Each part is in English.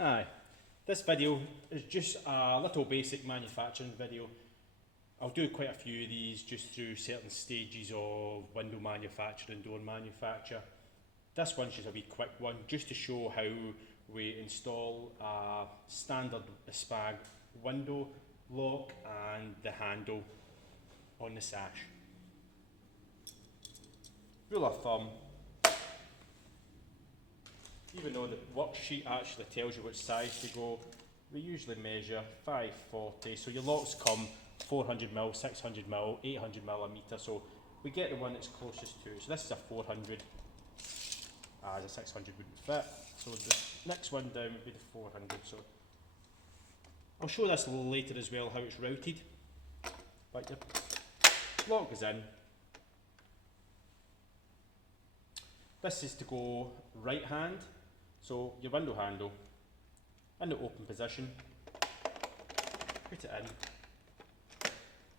Aye, this video is just a little basic manufacturing video. I'll do quite a few of these just through certain stages of window manufacture and door manufacture. This one's just a wee quick one just to show how we install a standard Espag window lock and the handle on the sash. Rule of thumb, even though the worksheet actually tells you which size to go, we usually measure 540, so your locks come 400mm, 600mm, 800mm, so we get the one that's closest to. So this is a 400, as a 600 wouldn't fit, so the next one down would be the 400. So I'll show this a little later as well, how it's routed. But your lock goes in. This is to go right hand, so your window handle in the open position, put it in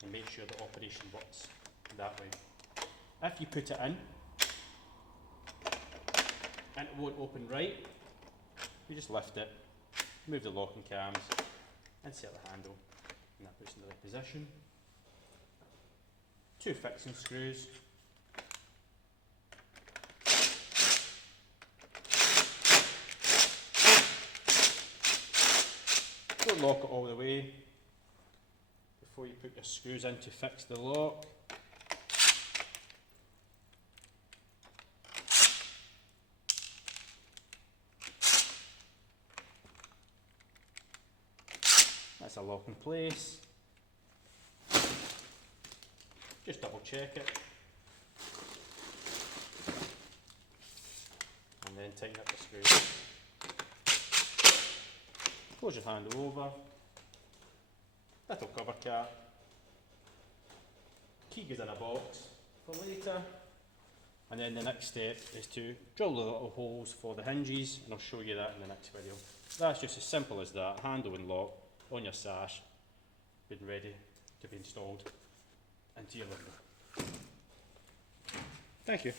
and make sure the operation works that way. If you put it in and it won't open right, you just lift it, move the locking cams, insert the handle, and that puts it in the right position. 2 fixing screws. Don't lock it all the way before you put your screws in to fix the lock. That's a lock in place. Just double check it. And then tighten up the screws. Close your handle over. Little cover cap. Key goes in a box for later. And then the next step is to drill the little holes for the hinges, and I'll show you that in the next video. That's just as simple as that. Handle and lock on your sash, being ready to be installed into your window. Thank you.